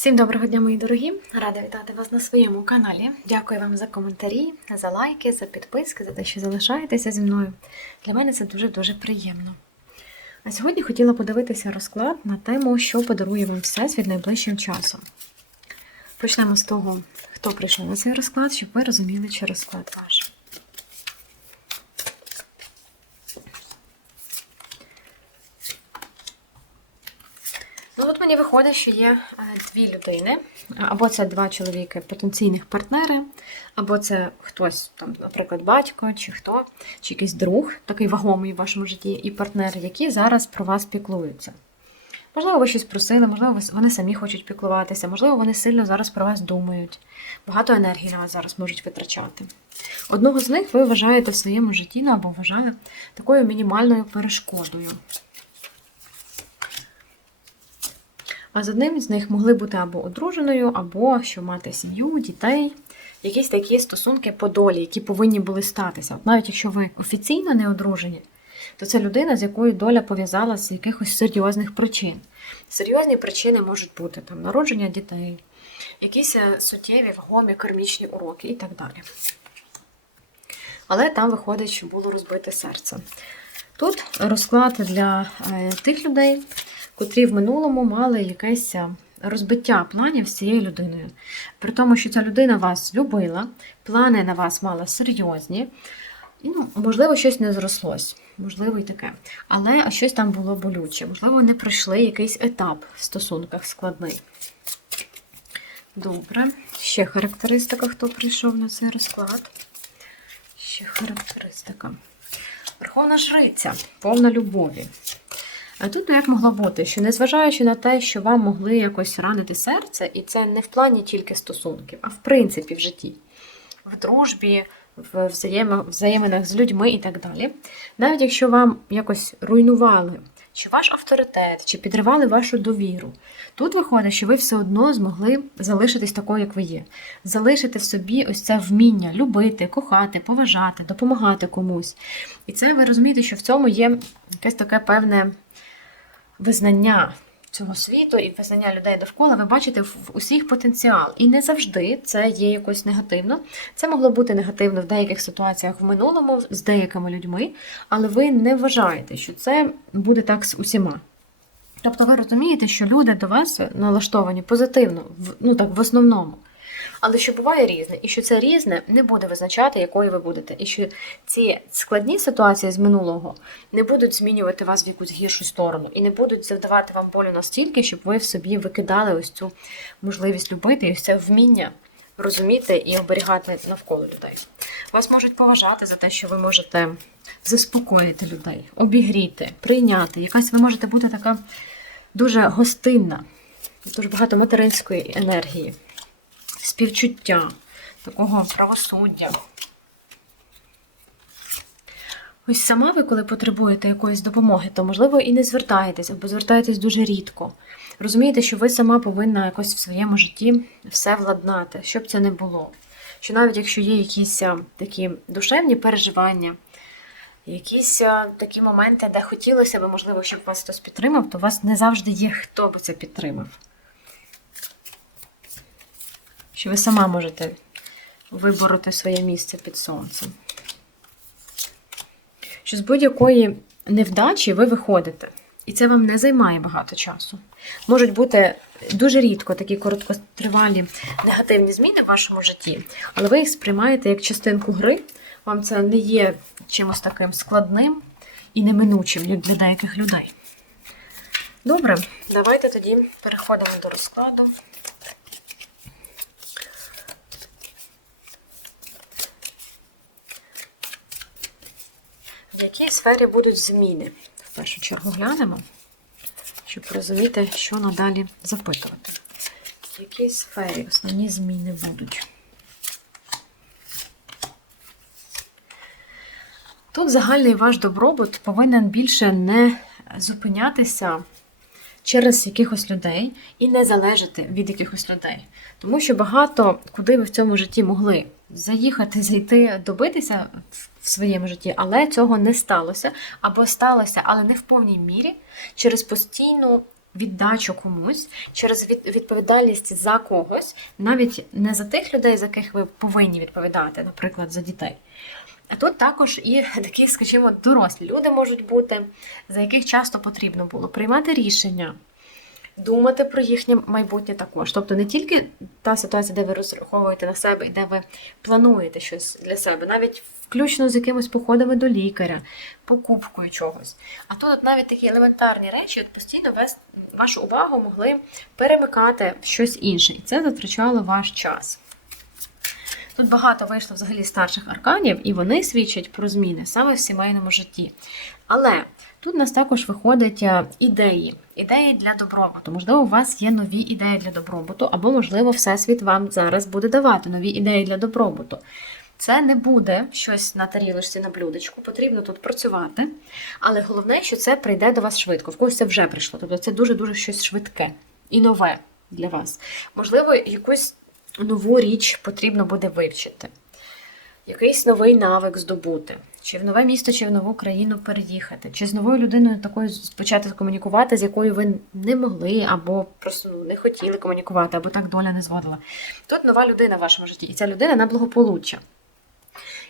Всім доброго дня, мої дорогі! Рада вітати вас на своєму каналі. Дякую вам за коментарі, за лайки, за підписки, за те, що залишаєтеся зі мною. Для мене це дуже-дуже приємно. А сьогодні хотіла подивитися розклад на тему, що подарує вам Всесвіт найближчим часом. Почнемо з того, хто прийшов на цей розклад, щоб ви розуміли, чи розклад ваш. Ну, от мені виходить, що є е, дві людини, або це два чоловіки, потенційних партнери, або це хтось, там, наприклад, батько, чи хто, чи якийсь друг, такий вагомий в вашому житті, і партнер, які зараз про вас піклуються. Можливо, ви щось просили, можливо, вони самі хочуть піклуватися, можливо, вони сильно зараз про вас думають. Багато енергії на вас зараз можуть витрачати. Одного з них ви вважаєте в своєму житті, ну або вважали такою мінімальною перешкодою. А з одним з них могли бути або одруженою, або що мати сім'ю, дітей, якісь такі стосунки по долі, які повинні були статися. От навіть якщо ви офіційно не одружені, то це людина, з якою доля пов'язала з якихось серйозних причин. Серйозні причини можуть бути там народження дітей, якісь е, суттєві вагомі кармічні уроки і так далі. Але там виходить, що було розбите серце. Тут розклад для е, тих людей, котрі в минулому мали якесь е, розбиття планів з цією людиною. При тому, що ця людина вас любила, плани на вас мала серйозні, і, ну, можливо, щось не зрослось, можливо, і таке. Але щось там було болюче, можливо, не пройшли якийсь етап в стосунках складний. Добре. Ще характеристика, хто прийшов на цей розклад. Ще характеристика. Верховна жриця, повна любові. А тут ну, як могло бути, що незважаючи на те, що вам могли якось ранити серце, і це не в плані тільки стосунків, а в принципі в житті, в дружбі, в взаєминах з людьми і так далі. Навіть якщо вам якось руйнували чи ваш авторитет, чи підривали вашу довіру, тут виходить, що ви все одно змогли залишитись такою, як ви є. Залишити в собі ось це вміння любити, кохати, поважати, допомагати комусь. І це ви розумієте, що в цьому є якесь таке певне визнання цього світу і визнання людей довкола, ви бачите в усіх потенціал. І не завжди це є якось негативно. Це могло бути негативно в деяких ситуаціях в минулому з деякими людьми, але ви не вважаєте, що це буде так з усіма. Тобто ви розумієте, що люди до вас налаштовані позитивно, ну так, в основному. Але що буває різне, і що це різне не буде визначати, якою ви будете. І що ці складні ситуації з минулого не будуть змінювати вас в якусь гіршу сторону, і не будуть завдавати вам болю настільки, щоб ви в собі викидали ось цю можливість любити і це вміння розуміти і оберігати навколо людей. Вас можуть поважати за те, що ви можете заспокоїти людей, обігріти, прийняти. Якась ви можете бути така дуже гостинна, дуже багато материнської енергії співчуття, такого правосуддя. Ось сама ви, коли потребуєте якоїсь допомоги, то, можливо, і не звертаєтесь, або звертаєтесь дуже рідко. Розумієте, що ви сама повинна якось в своєму житті все владнати, щоб це не було. Що навіть якщо є якісь такі душевні переживання, якісь такі моменти, де хотілося б, можливо, щоб вас хтось підтримав, то у вас не завжди є хто би це підтримав. Що ви сама можете вибороти своє місце під сонцем. Що з будь-якої невдачі ви виходите. І це вам не займає багато часу. Можуть бути дуже рідко такі короткотривалі негативні зміни в вашому житті, але ви їх сприймаєте як частинку гри. Вам це не є чимось таким складним і неминучим для деяких людей. Добре, давайте тоді переходимо до розкладу. В якій сфері будуть зміни? В першу чергу глянемо, щоб розуміти, що надалі запитувати. В якій сфері основні зміни будуть? Тут загальний ваш добробут повинен більше не зупинятися через якихось людей і не залежати від якихось людей. Тому що багато куди ви в цьому житті могли заїхати, зайти, добитися в своєму житті, але цього не сталося, або сталося, але не в повній мірі, через постійну віддачу комусь, через відповідальність за когось, навіть не за тих людей, за яких ви повинні відповідати, наприклад, за дітей. А тут також і такі, скажімо, дорослі люди можуть бути, за яких часто потрібно було приймати рішення, думати про їхнє майбутнє також. Тобто не тільки та ситуація, де ви розраховуєте на себе і де ви плануєте щось для себе, навіть включно з якимись походами до лікаря, покупкою чогось. А тут от навіть такі елементарні речі от постійно вес, вашу увагу могли перемикати в щось інше, і це затрачало ваш час. Тут багато вийшло взагалі старших арканів, і вони свідчать про зміни саме в сімейному житті. Але тут у нас також виходять е, ідеї, ідеї для добробуту. Можливо, у вас є нові ідеї для добробуту, або, можливо, Всесвіт вам зараз буде давати нові ідеї для добробуту. Це не буде щось на тарілочці, на блюдечку, потрібно тут працювати. Але головне, що це прийде до вас швидко. В когось це вже прийшло. Тобто це дуже-дуже щось швидке і нове для вас. Можливо, якусь нову річ потрібно буде вивчити, якийсь новий навик здобути, чи в нове місто, чи в нову країну переїхати, чи з новою людиною такою почати комунікувати, з якою ви не могли, або просто ну, не хотіли комунікувати, або так доля не зводила. Тут нова людина в вашому житті, і ця людина на благополуччя.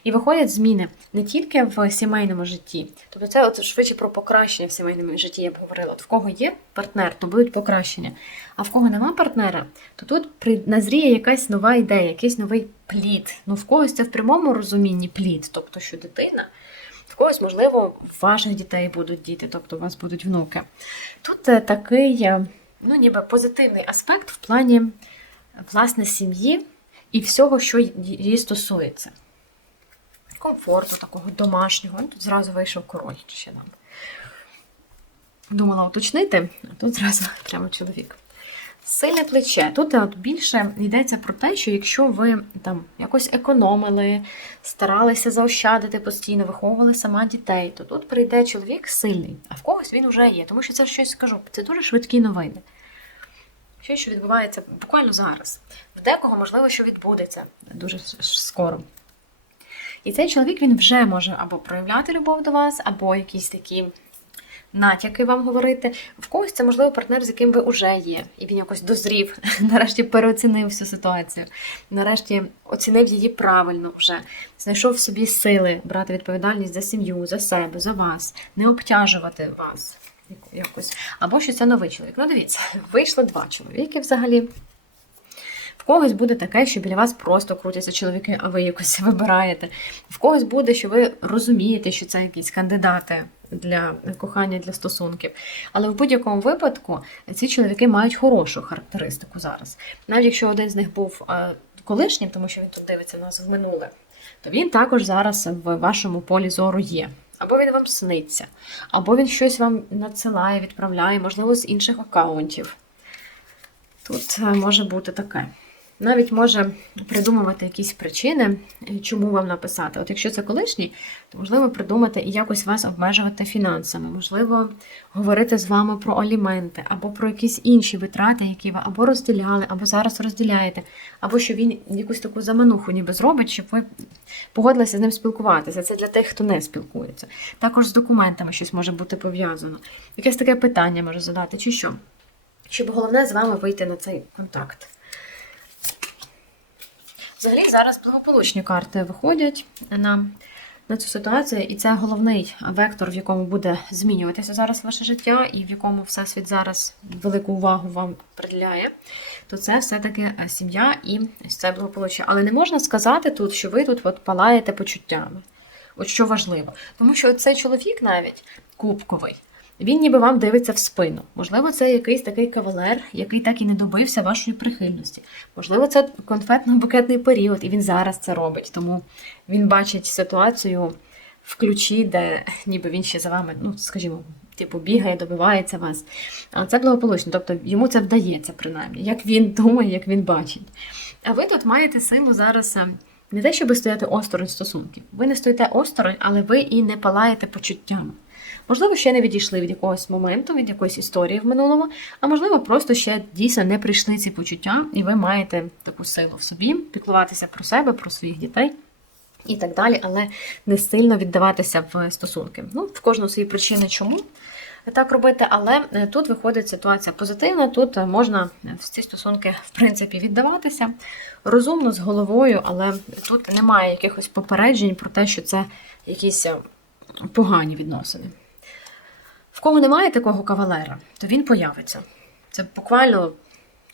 І виходять зміни не тільки в сімейному житті, тобто це от швидше про покращення в сімейному житті, я б говорила. От в кого є партнер, то будуть покращення. А в кого нема партнера, то тут назріє якась нова ідея, якийсь новий плід. Ну, в когось це в прямому розумінні плід, тобто що дитина. В когось, можливо, ваших дітей будуть діти, тобто у вас будуть внуки. Тут е, такий, е, ну, ніби позитивний аспект в плані власне сім'ї і всього, що її стосується комфорту, такого домашнього. Ну, Тут зразу вийшов король ще нам. Думала уточнити, а тут зразу прямо чоловік. Сильне плече. Тут от більше йдеться про те, що якщо ви там якось економили, старалися заощадити постійно, виховували сама дітей, то тут прийде чоловік сильний, а в когось він вже є. Тому що це щось скажу, це дуже швидкі новини. Щось, що відбувається буквально зараз. В декого, можливо, що відбудеться дуже скоро. І цей чоловік він вже може або проявляти любов до вас, або якісь такі натяки вам говорити. В когось це, можливо, партнер, з яким ви вже є, і він якось дозрів, нарешті переоцінив всю ситуацію, нарешті оцінив її правильно вже, знайшов в собі сили брати відповідальність за сім'ю, за себе, за вас, не обтяжувати вас якось. Або що це новий чоловік. Ну, дивіться, вийшло два чоловіки взагалі. В когось буде таке, що біля вас просто крутяться чоловіки, а ви якось вибираєте. В когось буде, що ви розумієте, що це якісь кандидати для кохання, для стосунків. Але в будь-якому випадку ці чоловіки мають хорошу характеристику зараз. Навіть якщо один з них був колишнім, тому що він тут дивиться нас в минуле, то він також зараз в вашому полі зору є. Або він вам сниться, або він щось вам надсилає, відправляє, можливо, з інших аккаунтів. Тут е, може бути таке. Навіть може придумувати якісь причини, е, чому вам написати. От якщо це колишній, то можливо придумати і якось вас обмежувати фінансами, можливо, говорити з вами про аліменти, або про якісь інші витрати, які ви або розділяли, або зараз розділяєте, або що він якусь таку замануху ніби зробить, щоб ви погодилися з ним спілкуватися. Це для тих, хто не спілкується. Також з документами щось може бути пов'язано. Якесь таке питання може задати, чи що? Щоб головне з вами вийти на цей контакт. Взагалі зараз благополучні карти виходять на, на цю ситуацію, і це головний вектор, в якому буде змінюватися зараз ваше життя, і в якому Всесвіт зараз велику увагу вам приділяє, то це все-таки е, сім'я і це благополуччя. Але не можна сказати тут, що ви тут от палаєте почуттями. От що важливо. Тому що цей чоловік навіть кубковий. Він ніби вам дивиться в спину. Можливо, це якийсь такий кавалер, який так і не добився вашої прихильності. Можливо, це конфетно-букетний період, і він зараз це робить. Тому він бачить ситуацію в ключі, де ніби він ще за вами, ну скажімо, типу, бігає, добивається вас. А це благополучно, тобто йому це вдається, принаймні, як він думає, як він бачить. А ви тут маєте силу зараз. е, Не те, щоб стояти осторонь стосунків. Ви не стоїте осторонь, але ви і не палаєте почуттями. Можливо, ще не відійшли від якогось моменту, від якоїсь історії в минулому, а можливо, просто ще дійсно не прийшли ці почуття, і ви маєте таку силу в собі піклуватися про себе, про своїх дітей і так далі, але не сильно віддаватися в стосунки. Ну, в кожного свої причини, чому. так робити, але е, тут виходить ситуація позитивна. Тут е, можна в ці стосунки, в принципі, віддаватися розумно з головою, але тут немає якихось попереджень про те, що це якісь е, погані відносини. В кого немає такого кавалера, то він появиться. Це буквально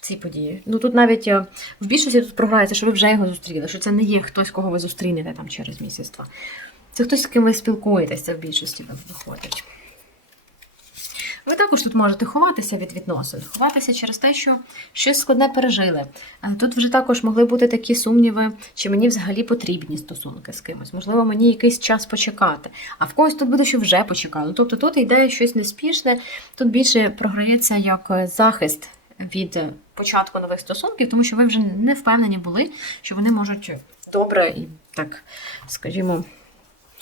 ці події. Ну тут навіть е, в більшості тут програється, що ви вже його зустріли, що це не є хтось, кого ви зустрінете там через місяць-два. Це хтось, з ким ви спілкуєтеся в більшості виходить. Ви також тут можете ховатися від відносин, ховатися через те, що щось складне пережили. Е, Тут вже також могли бути такі сумніви, чи мені взагалі потрібні стосунки з кимось. Можливо, мені якийсь час почекати. А в когось тут буде, що вже почекали. Тобто тут йде щось неспішне, тут більше програється як е, захист від початку нових стосунків, тому що ви вже не впевнені були, що вони можуть добре і так, скажімо,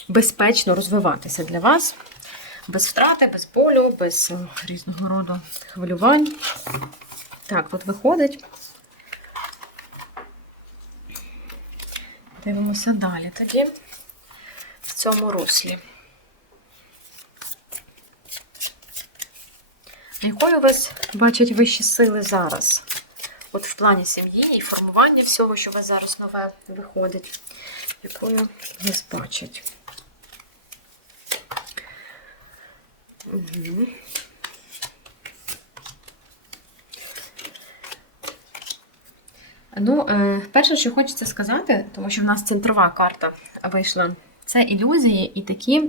безпечно розвиватися для вас. Без втрати, без болю, без е, різного роду хвилювань. Так, тут виходить. Дивимося далі тоді в цьому руслі. Якою вас бачать вищі сили зараз? От в плані сім'ї і формування всього, що у вас зараз нове виходить, якою вас бачать? Ну, е, перше, що хочеться сказати, тому що в нас центрова карта вийшла, це ілюзії і такі,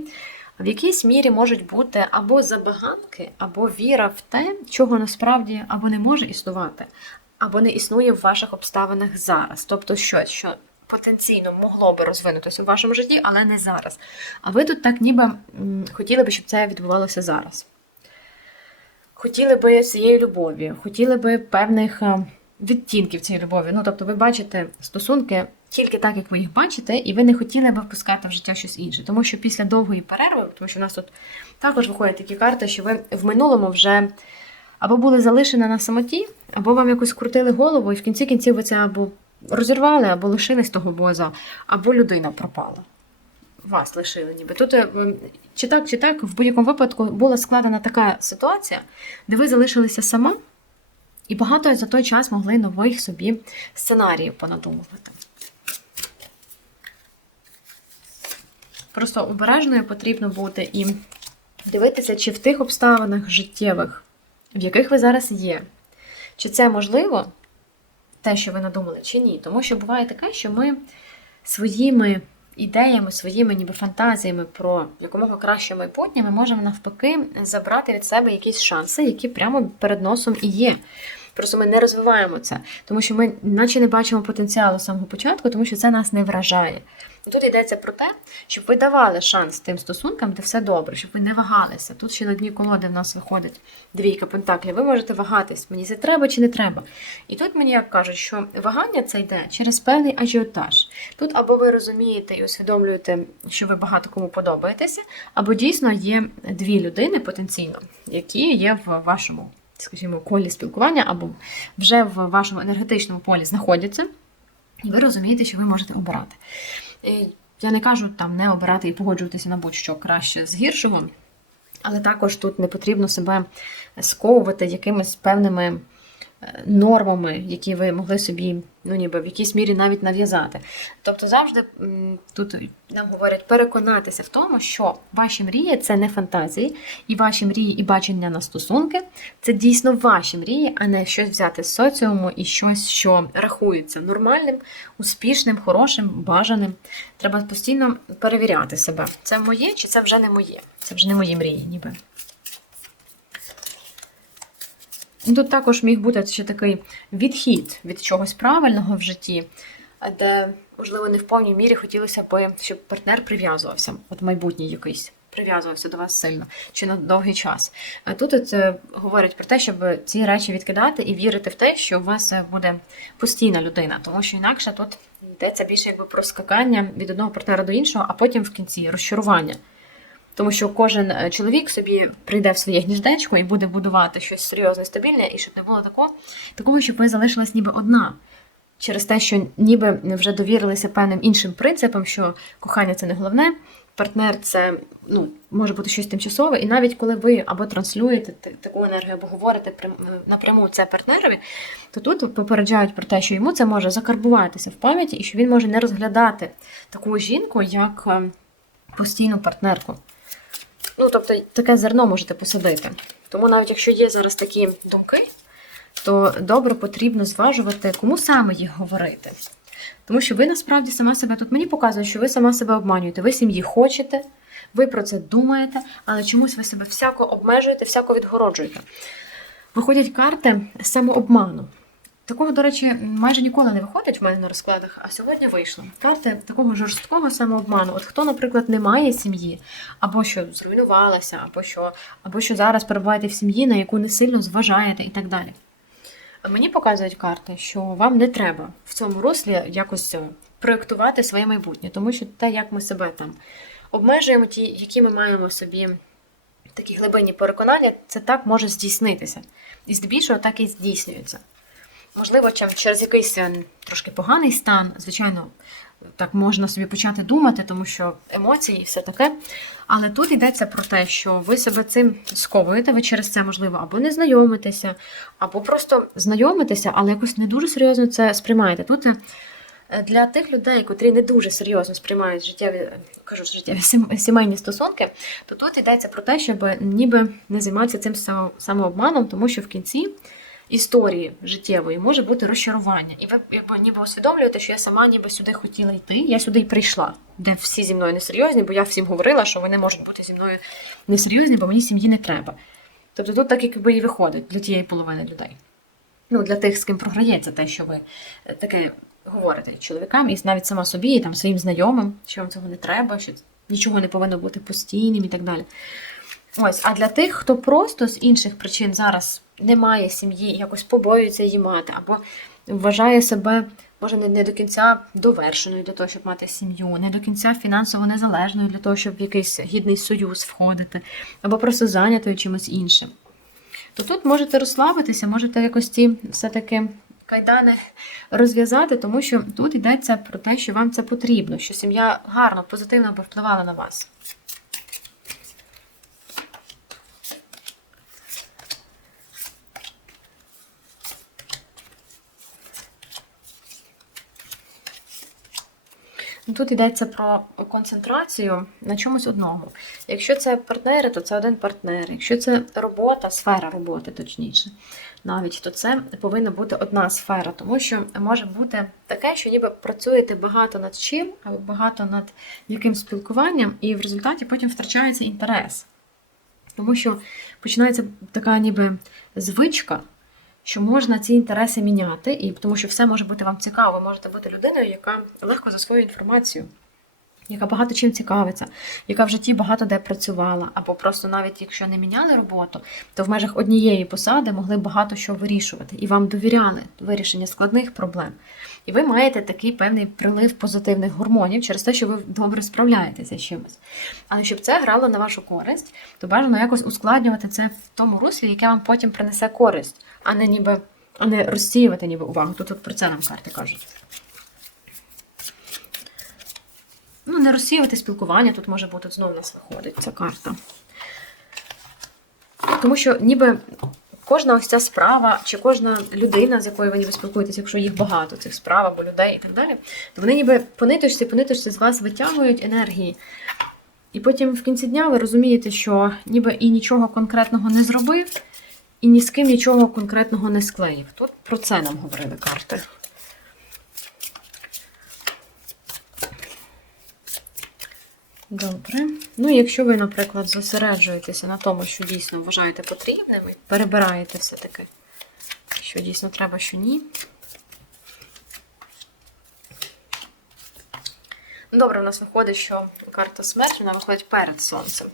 в якійсь мірі можуть бути або забаганки, або віра в те, чого насправді або не може існувати, або не існує в ваших обставинах зараз. Тобто щось, що потенційно могло би розвинутися в вашому житті, але не зараз. А ви тут так ніби хотіли би, щоб це відбувалося зараз. Хотіли би цієї любові, хотіли би певних е, відтінків цієї любові. Ну, тобто, ви бачите стосунки тільки так, як ви їх бачите, і ви не хотіли би впускати в життя щось інше. Тому що після довгої перерви, тому що у нас тут також виходять такі карти, що ви в минулому вже або були залишені на самоті, або вам якось крутили голову, і в кінці кінців ви це або розірвали, або лишились того боза, або людина пропала. Вас лишили ніби. Тут е, чи так, чи так, в будь-якому випадку була складена така ситуація, де ви залишилися сама, і багато за той час могли нових собі сценаріїв понадумувати. Просто обережною потрібно бути і дивитися, чи в тих обставинах життєвих, в яких ви зараз є, чи це можливо, те, що ви надумали, чи ні. Тому що буває таке, що ми своїми ідеями, своїми ніби фантазіями про якомога краще майбутнє, ми можемо навпаки забрати від себе якісь шанси, які прямо перед носом і є. Просто ми не розвиваємо це, тому що ми наче не бачимо потенціалу самого початку, тому що це нас не вражає. Тут йдеться про те, щоб ви давали шанс тим стосункам, де все добре, щоб ви не вагалися. Тут ще на дні колоди в нас виходить двійка пентаклів. Ви можете вагатись, мені це треба чи не треба. І тут мені як кажуть, що вагання це йде через певний ажіотаж. Тут або ви розумієте і усвідомлюєте, що ви багато кому подобаєтеся, або дійсно є дві людини потенційно, які є в вашому, скажімо, колі спілкування, або вже в вашому енергетичному полі знаходяться. І ви розумієте, що ви можете обирати. Е, Я не кажу там не обирати і погоджуватися на будь-що краще з гіршого, але також тут не потрібно себе сковувати якимись певними нормами, які ви могли собі, ну ніби в якійсь мірі навіть нав'язати. Тобто завжди тут нам говорять переконатися в тому, що ваші мрії це не фантазії, і ваші мрії і бачення на стосунки це дійсно ваші мрії, а не щось взяти з соціуму і щось, що рахується нормальним, успішним, хорошим, бажаним. Треба постійно перевіряти себе. Це моє чи це вже не моє? Це вже не мої мрії, ніби. Тут також міг бути ще такий відхід від чогось правильного в житті, де, можливо, не в повній мірі хотілося б, щоб партнер прив'язувався, от майбутній якийсь. Прив'язувався до вас сильно чи на довгий час. А тут це говорить про те, щоб ці речі відкидати і вірити в те, що у вас е, буде постійна людина, тому що інакше тут йдеться більше якби про скакання від одного партнера до іншого, а потім в кінці розчарування. Тому що кожен е, чоловік собі прийде в своє гніздечко і буде будувати щось серйозне, стабільне, і щоб не було такого, такого, щоб ви залишилась ніби одна. Через те, що ніби вже довірилися певним іншим принципам, що кохання це не головне, партнер це ну, може бути щось тимчасове, і навіть коли ви або транслюєте таку енергію, або говорите прям- напряму це партнерові, то тут попереджають про те, що йому це може закарбуватися в пам'яті, і що він може не розглядати таку жінку як е, постійну партнерку. Ну, тобто, таке зерно можете посадити. Тому навіть якщо є зараз такі думки, то добре потрібно зважувати, кому саме їх говорити. Тому що ви насправді сама себе тут мені показує, що ви сама себе обманюєте. Ви сім'ї хочете, ви про це думаєте, але чомусь ви себе всяко обмежуєте, всяко відгороджуєте. Виходять карти самообману. Такого, до речі, майже ніколи не виходить в мене на розкладах, а сьогодні вийшло. Карти такого жорсткого самообману. От хто, наприклад, не має сім'ї, або що зруйнувалася, або що, або що зараз перебуваєте в сім'ї, на яку не сильно зважаєте і так далі. Мені показують карти, що вам не треба в цьому руслі якось е, проєктувати своє майбутнє, тому що те, як ми себе там обмежуємо, ті, які ми маємо собі такі глибинні переконання, це так може здійснитися. І здебільшого так і здійснюється. Можливо, чим через якийсь е, трошки поганий стан, звичайно, так можна собі почати думати, тому що емоції і все таке. Але тут йдеться про те, що ви себе цим сковуєте, ви через це, можливо, або не знайомитеся, або просто знайомитеся, але якось не дуже серйозно це сприймаєте. Тут е, для тих людей, котрі не дуже серйозно сприймають життєві, е, кажу, життєві сімейні стосунки, то тут йдеться про те, щоб ніби не займатися цим самообманом, тому що в кінці історії життєвої може бути розчарування. І ви якби ніби усвідомлюєте, що я сама ніби сюди хотіла йти, я сюди й прийшла, де всі зі мною несерйозні, бо я всім говорила, що вони можуть бути зі мною несерйозні, бо мені сім'ї не треба. Тобто тут так якби і виходить для тієї половини людей. Ну, для тих, з ким програється те, що ви е, таке говорите чоловікам, і навіть сама собі, і там своїм знайомим, що вам цього не треба, що нічого не повинно бути постійним і так далі. Ось, а для тих, хто просто з інших причин зараз не має сім'ї, якось побоюється її мати, або вважає себе, може, не, до кінця довершеною для того, щоб мати сім'ю, не до кінця фінансово незалежною для того, щоб в якийсь гідний союз входити, або просто зайнятою чимось іншим. То тут можете розслабитися, можете якось ці все-таки кайдани розв'язати, тому що тут йдеться про те, що вам це потрібно, що сім'я гарно, позитивно впливала на вас. Тут йдеться про концентрацію на чомусь одного. Якщо це партнери, то це один партнер. Якщо це робота, сфера роботи, точніше, навіть то це повинна бути одна сфера, тому що може бути таке, що ніби працюєте багато над чим, або багато над якимсь спілкуванням, і в результаті потім втрачається інтерес. Тому що починається така ніби звичка, що можна ці інтереси міняти, і тому що все може бути вам цікаво. Ви можете бути людиною, яка легко засвоює інформацію, яка багато чим цікавиться, яка в житті багато де працювала, або просто навіть якщо не міняли роботу, то в межах однієї посади могли багато що вирішувати, і вам довіряли вирішення складних проблем. І ви маєте такий певний прилив позитивних гормонів через те, що ви добре справляєтеся з чимось. Але щоб це грало на вашу користь, то бажано якось ускладнювати це в тому руслі, яке вам потім принесе користь, а не ніби а не розсіювати ніби увагу. Тут про це нам карти кажуть. Ну, не розсіювати спілкування, тут може бути знову нас виходить ця карта. Тому що ніби кожна ось ця справа, чи кожна людина, з якою ви ніби спілкуєтесь, якщо їх багато, цих справ або людей і так далі, то вони ніби понитишся, понитишся, по з вас витягують енергії. І потім в кінці дня ви розумієте, що ніби і нічого конкретного не зробив, і ні з ким нічого конкретного не склеїв. Тут про це нам говорили карти. Добре. Ну, якщо ви, наприклад, зосереджуєтеся на тому, що дійсно вважаєте потрібним, перебираєте все-таки, що дійсно треба, що ні. Добре, у нас виходить, що карта смерті вона виходить перед сонцем.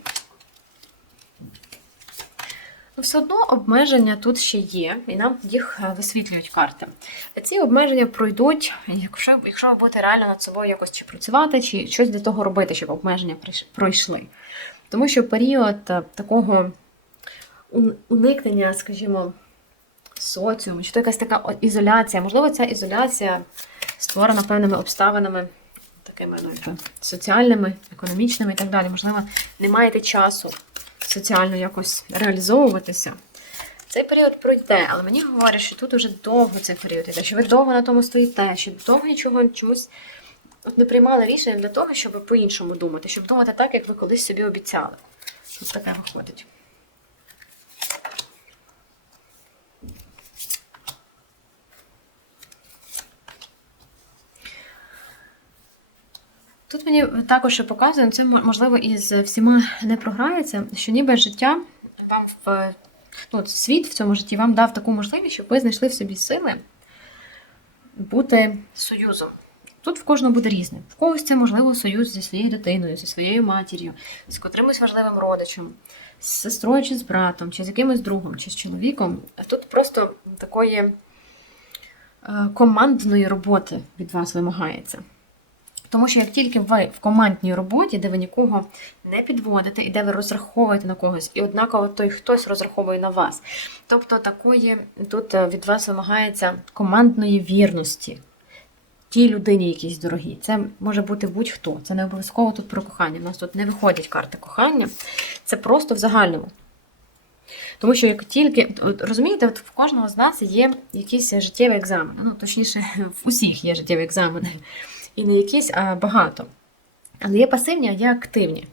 Ну, все одно обмеження тут ще є, і нам їх е, висвітлюють карти. Ці обмеження пройдуть, якщо, якщо ви будете реально над собою якось чи працювати, чи щось для того робити, щоб обмеження пройшли. Тому що період е, такого уникнення, скажімо, соціуму, чи то якась така ізоляція, можливо, ця ізоляція створена певними обставинами такими ну, соціальними, економічними і так далі. Можливо, не маєте часу соціально якось реалізовуватися. Цей період пройде, але мені говорять, що тут уже довго цей період іде, що ви довго на тому стоїте, що довго нічого чомусь от не приймали рішення для того, щоб по-іншому думати, щоб думати так, як ви колись собі обіцяли. Ось таке виходить. Тут мені також показує, це можливо і з всіма не програється, що ніби життя вам в ну, світ в цьому житті вам дав таку можливість, щоб ви знайшли в собі сили бути союзом. Тут в кожного буде різне. В когось це можливо союз зі своєю дитиною, зі своєю матір'ю, з котримось важливим родичем, з сестрою чи з братом, чи з якимось другом, чи з чоловіком. Тут просто такої е, командної роботи від вас вимагається. Тому що як тільки ви в командній роботі, де ви нікого не підводите, і де ви розраховуєте на когось, і однаково той хтось розраховує на вас. Тобто такої тут е, від вас вимагається командної вірності тій людині якійсь дорогій. Це може бути будь-хто. Це не обов'язково тут про кохання. У нас тут не виходять карти кохання, це просто в загальному. Тому що як тільки, розумієте, от в кожного з нас є якісь життєві екзамени. Ну, точніше, в усіх є життєві екзамени. І не якісь, а багато. Але є пасивні, а є активні.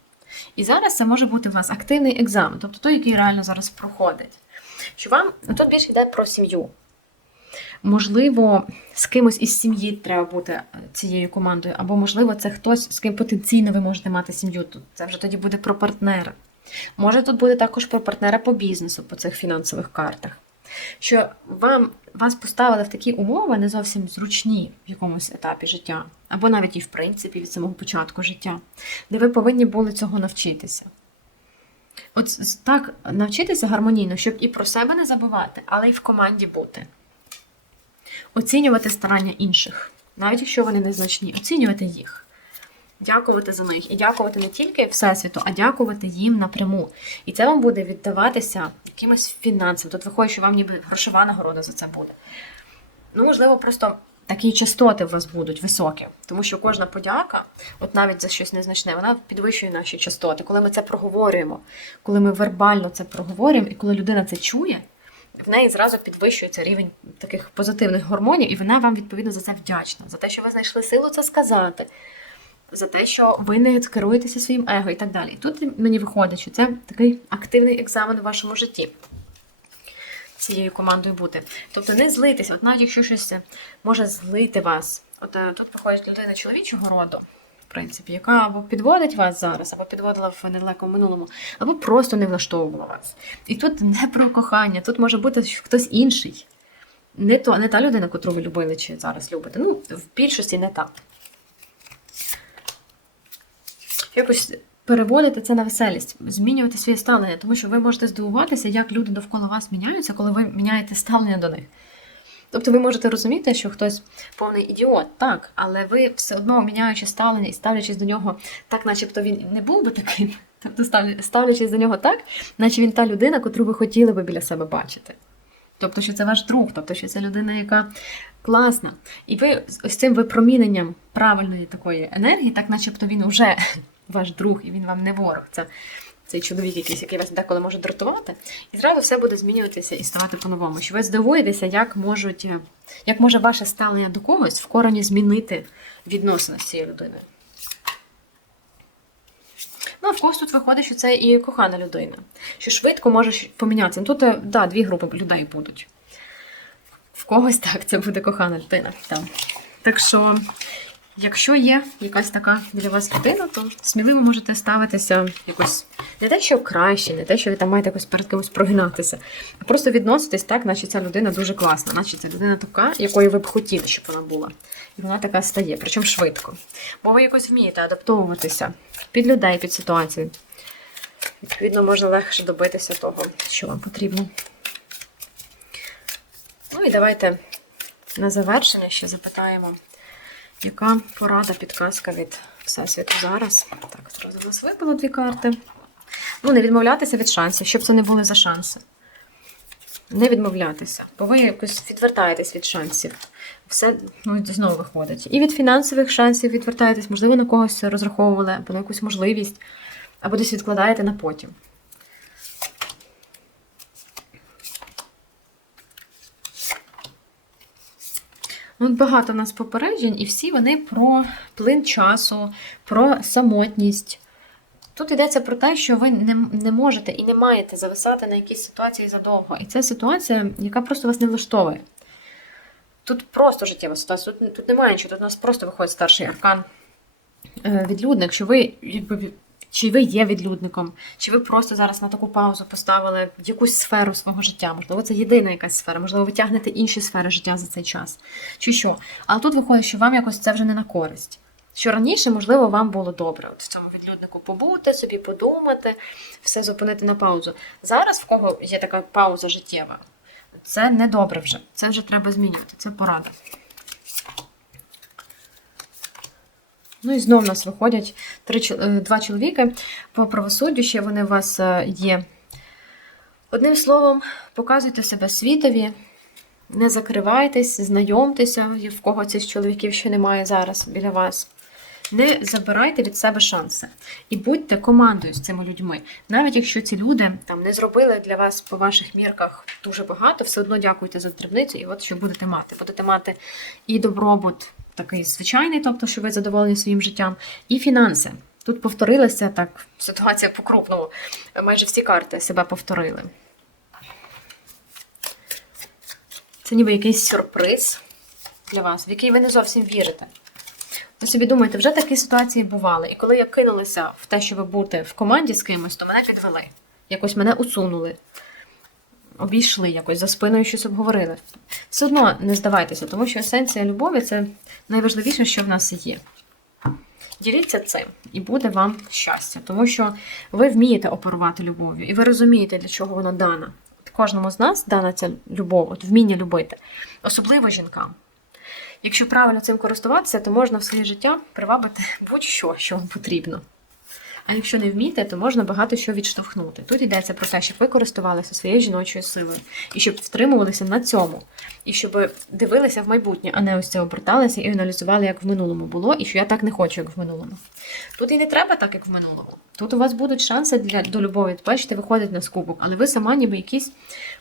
І зараз це може бути у вас активний екзамен, тобто той, який реально зараз проходить. Що вам тут більше йде про сім'ю. Можливо, з кимось із сім'ї треба бути цією командою, або, можливо, це хтось, з ким потенційно ви можете мати сім'ю. Це вже тоді буде про партнера. Може, тут буде також про партнера по бізнесу, по цих фінансових картах. Що вам вас поставили в такі умови не зовсім зручні в якомусь етапі життя, або навіть і в принципі від самого початку життя, де ви повинні були цього навчитися. От так навчитися гармонійно, щоб і про себе не забувати, але й в команді бути. Оцінювати старання інших, навіть якщо вони незначні, оцінювати їх. Дякувати за них. І дякувати не тільки Всесвіту, а дякувати їм напряму. І це вам буде віддаватися якимось фінансам. Тут виходить, що вам ніби грошова нагорода за це буде. Ну, можливо, просто такі частоти у вас будуть високі, тому що кожна подяка, от навіть за щось незначне, вона підвищує наші частоти. Коли ми це проговорюємо, коли ми вербально це проговорюємо, і коли людина це чує, в неї зразу підвищується рівень таких позитивних гормонів, і вона вам відповідно за це вдячна, за те, що ви знайшли силу це сказати. За те, що ви не керуєтеся своїм его і так далі. Тут мені виходить, що це такий активний екзамен у вашому житті цією командою бути. Тобто не злитися, от навіть якщо щось може злити вас. От е, тут виходить людина чоловічого роду, в принципі, яка або підводить вас зараз, або підводила в недалекому минулому, або просто не влаштовувала вас. І тут не про кохання, тут може бути хтось інший. Не то, не та людина, котру ви любили чи зараз любите. Ну, в більшості не та. Якось переводити це на веселість, змінювати своє ставлення, тому що ви можете здивуватися, як люди довкола вас міняються, коли ви міняєте ставлення до них. Тобто ви можете розуміти, що хтось повний ідіот, так, але ви все одно міняючи ставлення і ставлячись до нього так, начебто він не був би таким, тобто ставлячись до нього так, наче він та людина, котру ви хотіли би біля себе бачити. Тобто, що це ваш друг, тобто, що це людина, яка класна. І ви ось цим випроміненням правильної такої енергії, так начебто він вже ваш друг, і він вам не ворог. Це цей чоловік, якийсь, який вас деколи може дратувати, і зразу все буде змінюватися і ставати по-новому. Що ви здивуєтеся, як можуть, як може ваше ставлення до когось в корені змінити відносини з цією людиною. Ну, а в когось тут виходить, що це і кохана людина, що швидко може помінятися. Ну, Тут, да, дві групи людей будуть. В когось так, це буде кохана людина. Так, так що. Якщо є якась така для вас людина, то сміливо можете ставитися якось не те, що краще, не те, що ви там маєте якось перед кимось прогинатися, а просто відноситись так, наче ця людина дуже класна, наче ця людина така, якою ви б хотіли, щоб вона була. І вона така стає, причому швидко. Бо ви якось вмієте адаптовуватися під людей, під ситуацію. Відповідно, можна легше добитися того, що вам потрібно. Ну і давайте на завершення ще запитаємо. Яка порада, підказка від Всесвіту зараз? Так, зразу у нас випало дві карти. Ну, не відмовлятися від шансів, щоб це не були за шанси. не відмовлятися, бо ви якось відвертаєтесь від шансів. Все ну, знову виходить. І від фінансових шансів відвертаєтесь, можливо, на когось розраховували, або на якусь можливість, або десь відкладаєте на потім. От багато в нас попереджень, і всі вони про плин часу, про самотність. Тут йдеться про те, що ви не, не можете і не маєте зависати на якійсь ситуації задовго. І це ситуація, яка просто вас не влаштовує. Тут просто життєва ситуація, тут, тут немає нічого, тут у нас просто виходить старший аркан е, відлюдник, що ви якби. Чи ви є відлюдником, чи ви просто зараз на таку паузу поставили якусь сферу свого життя? Можливо, це єдина якась сфера, можливо, ви тягнете інші сфери життя за цей час. Чи що? Але тут виходить, що вам якось це вже не на користь. Що раніше, можливо, вам було добре от в цьому відлюднику побути, собі подумати, все зупинити на паузу. Зараз, в кого є така пауза життєва, це не добре вже. Це вже треба змінювати. Це порада. Ну і знов у нас виходять три, е, два чоловіки по правосуддю, ще вони у вас е, є. Одним словом, показуйте себе світові, не закривайтесь, знайомтеся, в кого цих чоловіків ще немає зараз біля вас. Не забирайте від себе шанси. І будьте командою з цими людьми. Навіть якщо ці люди там не зробили для вас по ваших мірках дуже багато, все одно дякуйте за дрібницю, і от що будете мати. Будете мати і добробут такий звичайний, тобто, що ви задоволені своїм життям, і фінанси. Тут повторилася так ситуація по-крупному. Майже всі карти себе повторили. Це ніби якийсь сюрприз для вас, в який ви не зовсім вірите. Ви собі думаєте, вже такі ситуації бували. І коли я кинулася в те, щоб бути в команді з кимось, то мене підвели. Якось мене усунули, обійшли якось за спиною щось обговорили. Все одно не здавайтеся, тому що есенція любові це найважливіше, що в нас є. Діліться цим, і буде вам щастя, тому що ви вмієте оперувати любов'ю, і ви розумієте, для чого вона дана. Кожному з нас дана ця любов, от вміння любити, особливо жінкам. Якщо правильно цим користуватися, то можна в своє життя привабити будь-що, що вам потрібно. А якщо не вмієте, то можна багато що відштовхнути. Тут йдеться про те, щоб ви користувалися своєю жіночою силою, і щоб втримувалися на цьому, і щоб дивилися в майбутнє, а не ось це оберталися і аналізували, як в минулому було, і що я так не хочу, як в минулому. Тут і не треба так, як в минулому. Тут у вас будуть шанси для до любові. Бачите, виходить на скубок, але ви сама ніби якісь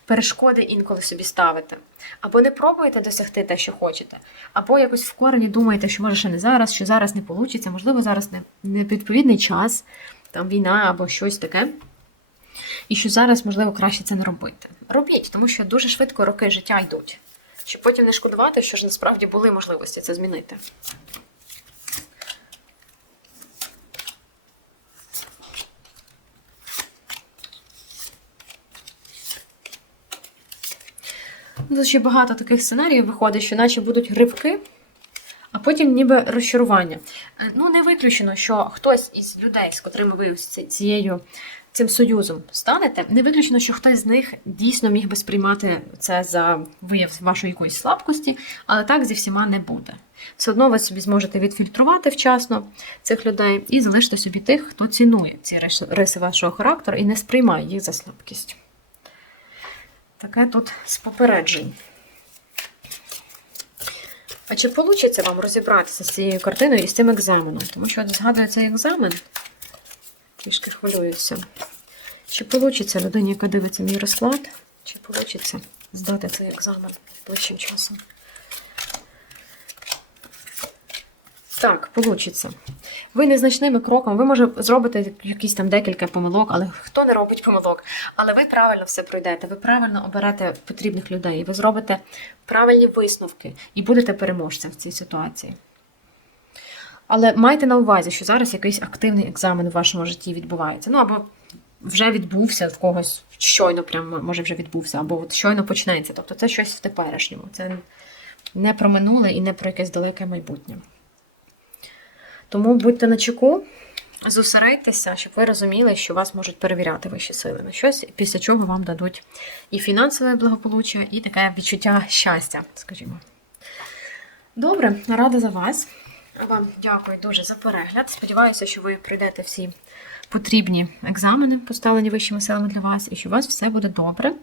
перешкоди інколи собі ставите. Або не пробуєте досягти те, що хочете, або якось в корені думаєте, що може ще не зараз, що зараз не вийде, можливо, зараз не, не відповідний час, там війна або щось таке. І що зараз, можливо, краще це не робити. Робіть, тому що дуже швидко роки життя йдуть. Щоб потім не шкодувати, що ж насправді були можливості це змінити. Дуже багато таких сценаріїв виходить, що наче будуть гривки, а потім ніби розчарування. Е, Ну, не виключено, що хтось із людей, з котрими ви цією цим союзом станете, не виключено, що хтось з них дійсно міг би сприймати це за вияв вашої якоїсь слабкості, але так зі всіма не буде. Все одно ви собі зможете відфільтрувати вчасно цих людей і залишити собі тих, хто цінує ці рис- риси вашого характеру і не сприймає їх за слабкість. Таке тут з попереджень. А чи вийде вам розібратися з цією картиною і з цим екзаменом? Тому що от згадую цей екзамен, трішки хвилююся. Чи вийде людині, яка дивиться мій розклад, чи вийде здати цей екзамен ближчим часом? Так, вийде. Ви незначними кроками, ви може зробите якісь там декілька помилок, але хто не робить помилок? Але ви правильно все пройдете, ви правильно оберете потрібних людей, ви зробите правильні висновки і будете переможцем в цій ситуації. Але майте на увазі, що зараз якийсь активний екзамен в вашому житті відбувається. Ну або вже відбувся в когось щойно, прямо може вже відбувся, або от щойно почнеться. Тобто це щось в теперішньому. Це не про минуле і не про якесь далеке майбутнє. Тому будьте на чеку, зосередьтеся, щоб ви розуміли, що вас можуть перевіряти вищі сили на щось, після чого вам дадуть і фінансове благополуччя, і таке відчуття щастя, скажімо. Добре, рада за вас. Вам дякую дуже за перегляд. Сподіваюся, що ви пройдете всі потрібні екзамени, поставлені вищими силами для вас, і що у вас все буде добре.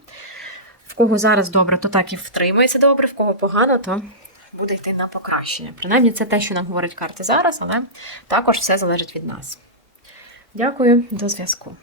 В кого зараз добре, то так і втримується добре, в кого погано, то буде йти на покращення. Принаймні, це те, що нам говорять карти зараз, але також все залежить від нас. Дякую, до зв'язку.